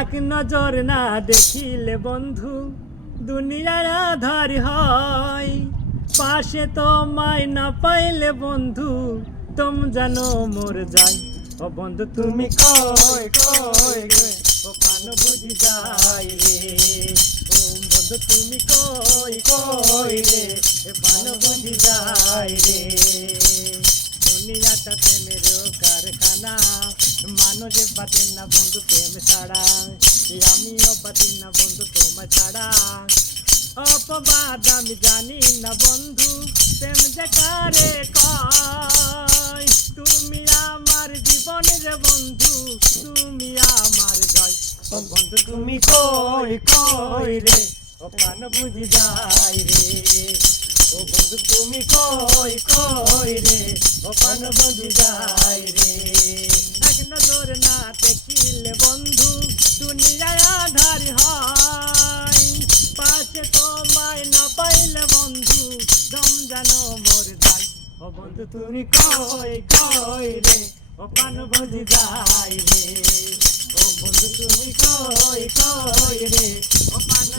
এক নজর না দেখিলে বন্ধু দুনিয়ার আধার হয়, পাশে তোমায় না পাইলে বন্ধু তোম জানো মোর যাই। ও বন্ধু তুমি কই কই রে, ও প্রাণ বুঝি যাই রে। ও বন্ধু তুমি কই কই রে, এ প্রাণ বুঝি যাই রে। দুনিয়াটা প্রেমের কারখানা, মানুষ বাঁচে না বন্ধু প্রেম ছাড়া, আমিও বাঁচি না বন্ধু তোমার ছাড়া। অপবাদ আমি জানি না বন্ধু, প্রেম যে কারে কয়। তুমি আমার জীবনের বন্ধু, তুমি আমার জয়। ও বন্ধু তুমি কই কই রে, ও প্রাণ বুঝি যাই রে। ও বন্ধু তুমি কই কই রে, ও প্রাণ বুঝি যাই রে। এক নজর না দেখিলে বন্ধু দুনিয়ায় আধার হয়, পাশে তোমায় না পাইলে বন্ধু দম জানো মোর যাই। ও বন্ধু তুমি কই কই রে, ও প্রাণ বুঝি যাই রে। ও বন্ধু তুমি কই কই রে, ও প্রাণ